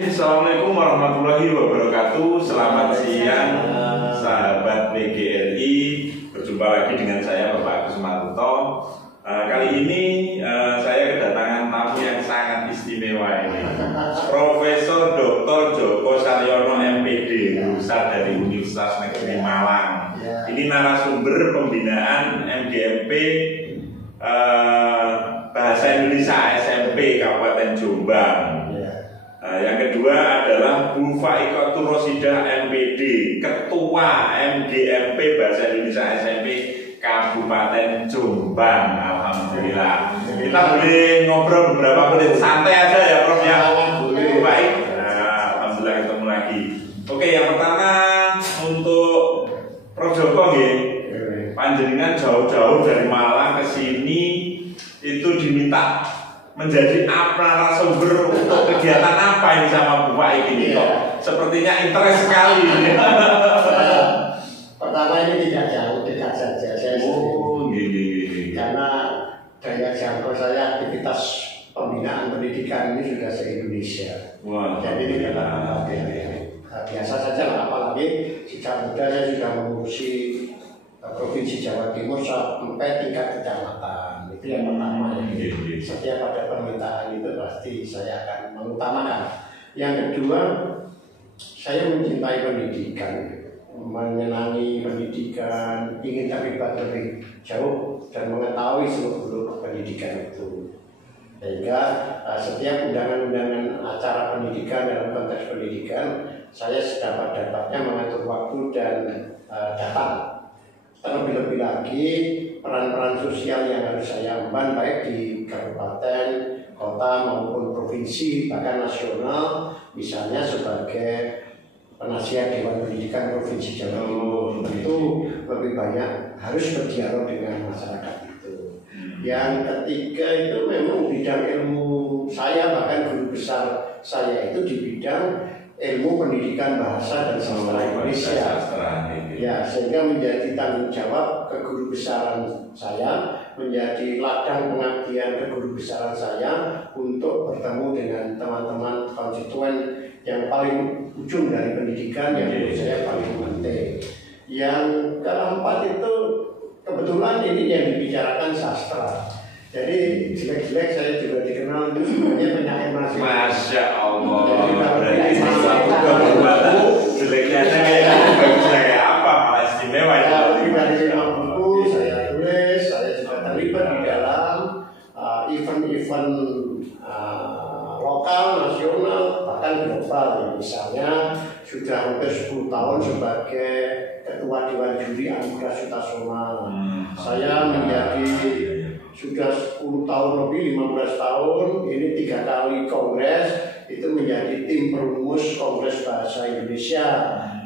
Assalamualaikum warahmatullahi wabarakatuh. Selamat siang sahabat PGRI. Berjumpa lagi dengan saya Bapak Agus Maruto. Kali ini saya kedatangan tamu yang sangat istimewa ini, Profesor Dr. Joko Saryono MPD, lulusan dari Universitas Negeri Malang. Ini narasumber pembinaan MGMP Bahasa Indonesia SMP Kabupaten Jombang. Yang kedua adalah Bu Faikotur Rosidah MPD, Ketua MGMP Bahasa Indonesia SMP Kabupaten Jombang. Alhamdulillah. Kita boleh ngobrol beberapa menit, santai aja ya Prof ya. Bu Faik. Alhamdulillah ketemu lagi. Oke, yang pertama untuk Prof Joko nggih. Panjenengan jauh-jauh dari Malang ke sini itu diminta menjadi narasumber untuk kegiatan apa ini sama Bu Faik ini kok sepertinya interest sekali. Pertama ini tidak jauh, dekat saja saya sendiri. Karena daya jangkau saya aktivitas pembinaan pendidikan ini sudah se-Indonesia. Jadi ini adalah biasa saja lah, apalagi sejak muda saya sudah mengurusi Provinsi Jawa Timur sampai tingkat kecamatan. Itu yang pertama. Setiap ada permintaan itu pasti saya akan mengutamakan. Yang kedua, saya mencintai pendidikan, menyenangi pendidikan, ingin terlibat lebih jauh dan mengetahui seluruh pendidikan itu. Sehingga setiap undangan-undangan acara pendidikan dalam konteks pendidikan, saya sedapat-dapatnya mengatur waktu dan datang. Terlebih-lebih lagi peran-peran sosial yang harus saya emban baik di kabupaten, kota maupun provinsi bahkan nasional, misalnya sebagai penasihat Dewan Pendidikan Provinsi Jawa Timur, itu lebih banyak harus berdialog dengan masyarakat itu. Yang ketiga itu memang bidang ilmu saya, bahkan guru besar saya itu di bidang ilmu pendidikan bahasa dan sastra Indonesia. Ya, sehingga menjadi tanggung jawab kegurubesaran saya, menjadi ladang pengabdian kegurubesaran saya untuk bertemu dengan teman-teman konstituen yang paling ujung dari pendidikan yang menurut saya paling penting. Yang keempat itu kebetulan ini yang dibicarakan sastra. Jadi jelek-jelek saya juga dikenal itu sebenarnya penyair nasional. Masya Allah. Berarti sesuatu kehormatan jeleknya saya bagus kayak apa? Malah istimewa ya. Dari buku saya tulis, saya juga terlibat di dalam event-event lokal, nasional, bahkan global. Misalnya sudah hampir 10 tahun sebagai Ketua Dewan Juri Anugerah Sutasoma. Saya menjadi sudah 10 tahun lebih, 15 tahun, ini 3 kali kongres, itu menjadi tim perumus Kongres Bahasa Indonesia,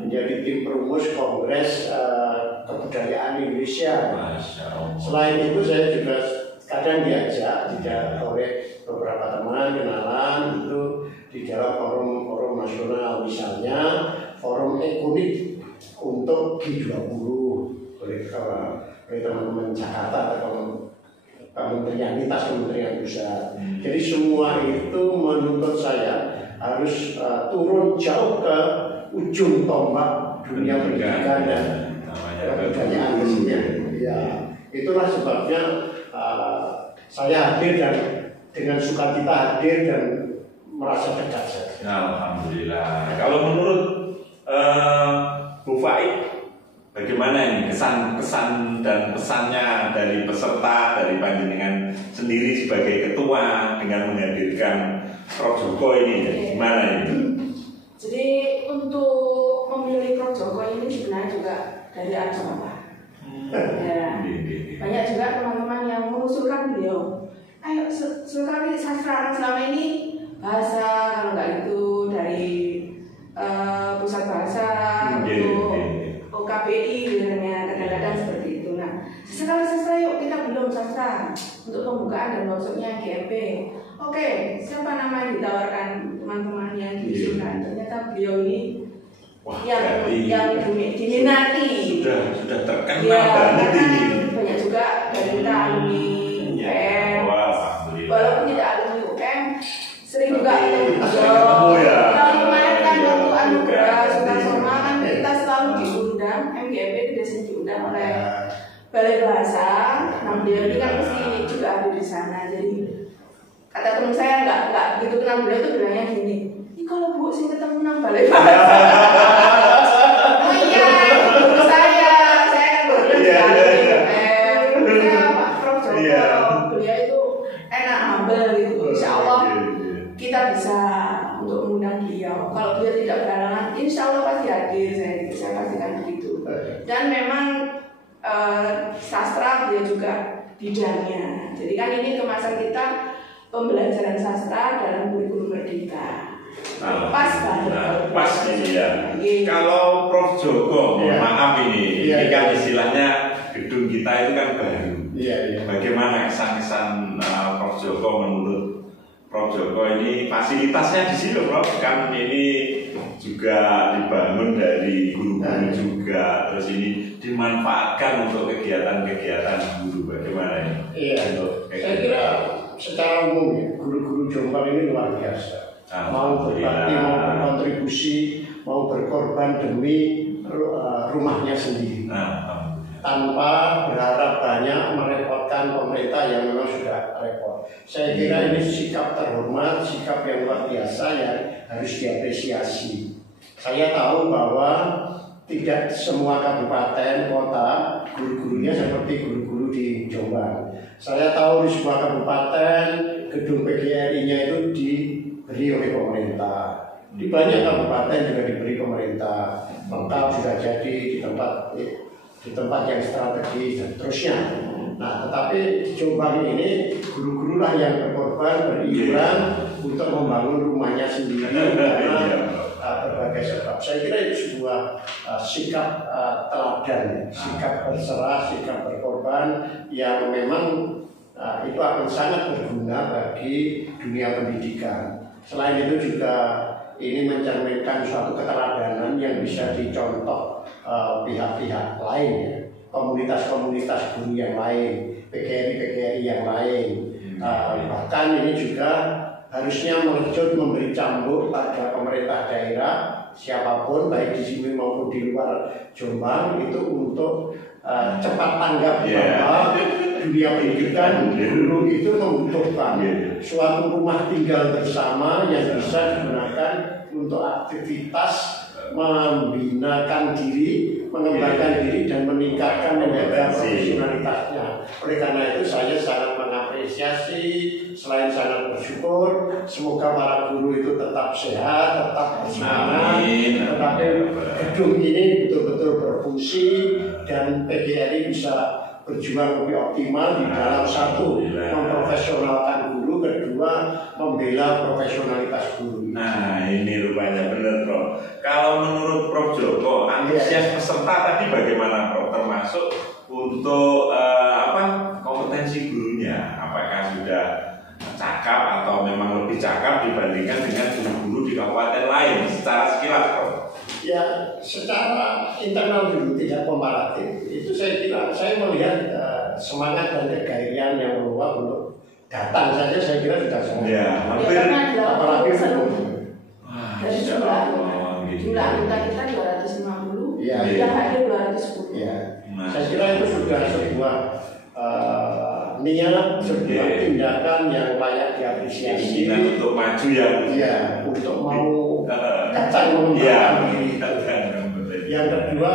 menjadi tim perumus Kongres Kebudayaan Indonesia. Selain itu saya juga kadang diajak oleh beberapa teman kenalan itu di dalam forum-forum nasional, misalnya forum ekonomi untuk G20 oleh teman-teman Jakarta atau kementerian lintas kementerian pusat. Jadi semua itu menuntut saya harus turun jauh ke ujung tombak dunia pendidikan dan kebudayaan kesenian. Ya, itulah sebabnya saya hadir dan dengan sukacita hadir dan merasa dekat saja. Alhamdulillah. Kalau menurut Bu Faik, bagaimana ini kesan dan pesannya dari peserta, dari panjenengan sendiri sebagai ketua dengan menghadirkan Prof Joko ini, gimana itu? Jadi untuk memilih Prof Joko ini sebenarnya juga dari Arjuna. Ya, banyak juga teman-teman yang mengusulkan beliau, ayo sekali sastra selama ini bahasa, kalau nggak itu dari pusat bahasa untuk OKBI biasanya kadang-kadang seperti itu. Nah, sesekali sastra yuk, kita belum sastra untuk pembukaan dan masuknya GMP. Oke, siapa nama yang ditawarkan teman-teman yang diusulkan? Ternyata beliau ini yang diminati. Sudah terkenal banget ini. Banyak juga dari kita alumni UM. Walaupun tidak alumni UM, sering juga ketemu sih juga ada di sana. Jadi kata teman saya nggak gitu kenal beliau itu bilangnya gini, ini kalau Bu sih ketemu nang balai banget. Oh iya, guru saya kan baru Pak Prof Joko, beliau itu enak humble gitu. Insya Allah kita bisa untuk mengundang beliau. Kalau beliau tidak berhalangan, insya Allah pasti hadir. Saya pastikan begitu. Dan memang sastra beliau juga bidangnya. Jadi kan ini kemasan kita pembelajaran sastra dalam kurikulum merdeka. Pas banget. Pas ini ya. Kalau Prof Joko, maaf ini kan istilahnya gedung kita itu kan baru. Bagaimana kesan-kesan Prof Joko menurut Prof Joko ini fasilitasnya di sini Prof, kan ini juga dibangun dari guru-guru juga, terus ini dimanfaatkan untuk kegiatan-kegiatan guru, bagaimana ini? Iya, saya kira secara umum ya, guru-guru Jombang ini luar biasa. Mau berbakti, mau berkontribusi, mau berkorban demi rumahnya sendiri. Tanpa berharap banyak merepotkan pemerintah yang memang sudah repot. Saya kira ini sikap terhormat, sikap yang luar biasa yang harus diapresiasi. Saya tahu bahwa tidak semua kabupaten, kota, guru-gurunya seperti guru-guru di Jombang. Saya tahu di sebuah kabupaten, gedung PGRI-nya itu diberi oleh pemerintah. Di banyak kabupaten juga diberi pemerintah. Lengkap sudah jadi di tempat yang strategis dan terusnya. Nah, tetapi di Jombang ini guru-guru lah yang berkorban, beriuran untuk membangun rumahnya sendiri karena berbagai sebab. Saya kira itu sebuah sikap teladan, sikap berserah, sikap berkorban yang memang itu akan sangat berguna bagi dunia pendidikan. Selain itu juga ini mencerminkan suatu keteladanan yang bisa dicontoh pihak-pihak lain, ya. Komunitas-komunitas guru yang lain, PGRI yang lain. Bahkan ini juga harusnya merejut memberi cambuk pada pemerintah daerah siapapun baik di sini maupun di luar Jombang itu untuk cepat tanggap bahwa dunia pendidikan guru itu membutuhkan suatu rumah tinggal bersama yang bisa digunakan untuk aktivitas membinakan diri, mengembangkan diri dan meningkatkan menjaga profesionalitasnya. Oleh karena itu saya sangat mengapresiasi, selain sangat bersyukur, semoga para guru itu tetap sehat, tetap bersemangat, tetapi gedung ini betul-betul berfungsi dan PGRI bisa berjuang lebih optimal di dalam satu memprofesionalkan guru, kedua membela profesionalitas guru. Nah ini rupanya benar Prof. Kalau menurut Prof Joko, antusias peserta tadi bagaimana Prof? Termasuk untuk kompetensi gurunya, apakah sudah cakap atau memang lebih cakap dibandingkan dengan guru-guru di kabupaten lain secara sekilas Prof? Ya, secara internal dulu tidak komparatif. Itu saya kira, saya melihat semangat dan kegairahan yang meluap untuk datang saja saya kira sudah sangat. Ya, hampir apalagi dari jumlah anggota kita 250, yang hadir 210. Ya, saya kira itu sudah sebuah niat, sebuah tindakan yang layak diapresiasi. Untuk maju ya, untuk mau datang mengembangkan diri. Yang kedua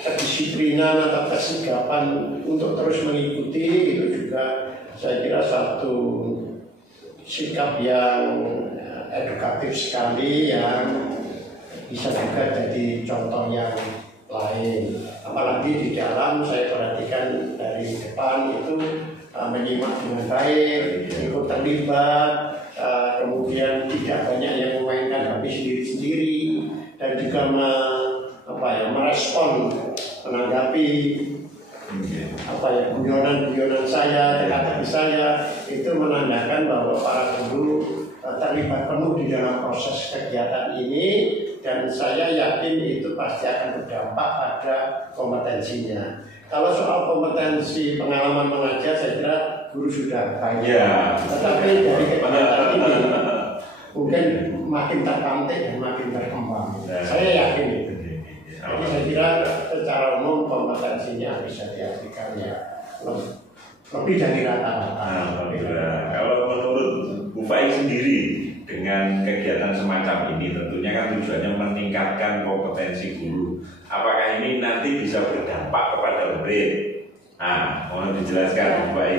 kedisiplinan atau kesigapan untuk terus mengikuti itu juga saya kira satu sikap yang edukatif sekali yang bisa juga jadi contoh yang lain. Apalagi di dalam saya perhatikan dari depan itu menyimak dengan baik, ikut terlibat, kemudian tidak banyak yang memainkan HP sendiri-sendiri dan juga merespon, menanggapi guyonan saya, teka-teki saya itu menandakan bahwa para guru terlibat penuh di dalam proses kegiatan ini dan saya yakin itu pasti akan berdampak pada kompetensinya. Kalau soal kompetensi pengalaman mengajar saya kira guru sudah banyak, tetapi dari kegiatan ini mungkin makin terpantik dan makin berkembang. Saya yakin itu. Jadi saya kira secara umum kompetensinya bisa diartikan ya lebih dari rata-rata. Kalau menurut Bu Fai sendiri dengan kegiatan semacam ini tentunya kan tujuannya meningkatkan kompetensi guru. Apakah ini nanti bisa berdampak kepada murid? Nah, mohon dijelaskan Bu Fai.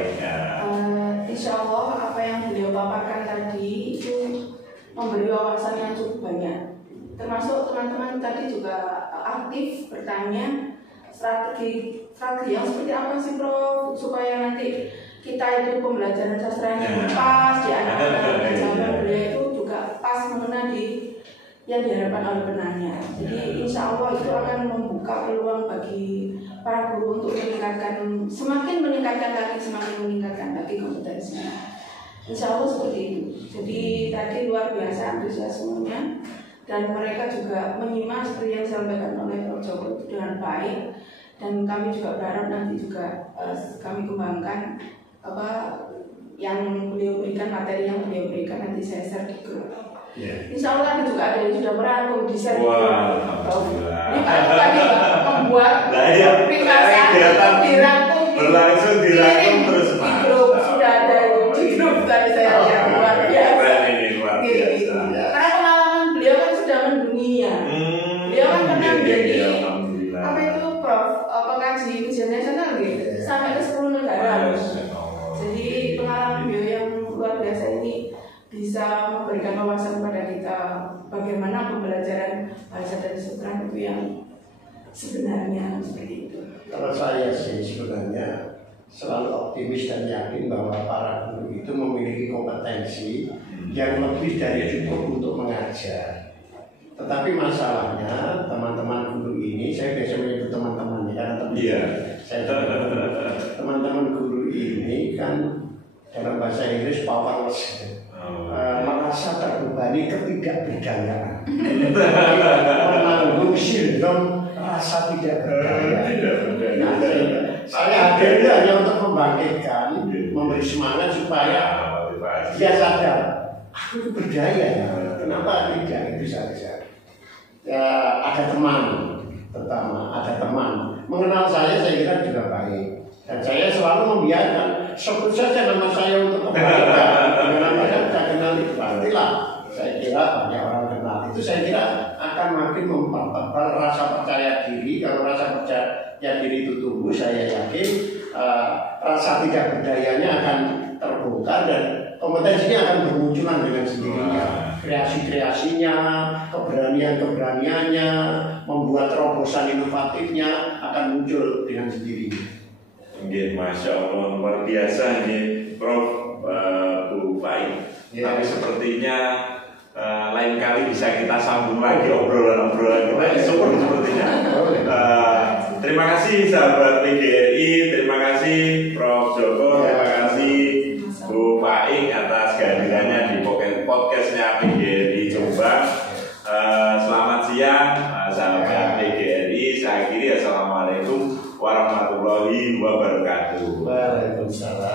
Insya Allah apa yang beliau paparkan tadi itu memberi wawasan yang cukup banyak. Termasuk teman-teman tadi juga aktif bertanya strategi yang seperti apa sih Prof supaya nanti kita itu pembelajaran sastranya pas di anak-anak zaman beliau itu juga pas mengena di yang diharapkan oleh penanya. Jadi insya Allah itu akan membuka peluang bagi para guru untuk semakin meningkatkan lagi kompetensinya. Insya Allah seperti itu. Jadi tadi luar biasa antusiasmenya dan mereka juga menyimak seperti yang disampaikan oleh Prof Joko itu dengan baik. Dan kami juga berharap nanti juga kami kembangkan yang beliau berikan, materi yang beliau berikan nanti saya share di grup. Insya Allah tadi juga ada yang sudah merangkum di share di grup. Ini tadi membuat aplikasi dirangkum terus di grup sudah ada di grup tadi saya lihat luar biasa. Karena pengalaman beliau kan sudah mendunia. Beliau kan pernah menjadi apa itu Prof pengkaji ujian nasional gitu sampai ke 10 negara. Jadi pengalaman beliau yang luar biasa ini bisa memberikan wawasan kepada kita bagaimana pembelajaran bahasa dan sastra itu yang sebenarnya seperti itu. Kalau saya sih sebenarnya selalu optimis dan yakin bahwa para guru itu memiliki kompetensi yang lebih dari cukup untuk mengajar. Tetapi masalahnya teman-teman guru ini, saya biasa menyebut teman-teman karena teman-teman guru ini kan dalam bahasa Inggris powerless, merasa terbebani ketidakberdayaan, menanggung sindrom rasa tidak berdaya. Nah, saya hadir hanya untuk membangkitkan, memberi semangat supaya dia sadar, aku itu berdaya. Kenapa tidak itu saja? Ya, ada teman, pertama ada teman mengenal saya kira juga baik dan saya selalu membiarkan sebut saja nama saya untuk kebaikan. Nama saya sudah kenal itu pastilah saya kira banyak orang kenal itu, saya kira akan makin mempertebal rasa percaya diri. Kalau rasa percaya diri itu tumbuh, saya yakin rasa tidak berdayanya akan terbongkar dan kompetensinya akan bermunculan dengan sendirinya. Kreasi-kreasinya, keberaniannya, membuat terobosan inovatifnya akan muncul dengan sendirinya. Masya Allah, luar biasa nih Prof Bu Fai. Tapi sepertinya lain kali bisa kita sambung lagi obrolan-obrolan kita. Sepertinya. Terima kasih sahabat PGRI, terima kasih Prof Joko, terima kasih Bu Fai atas kehadirannya di podcastnya PGRI Jombang. Selamat siang sahabat PGRI. Saya akhiri, assalamualaikum warahmatullahi wabarakatuh. Waalaikumsalam.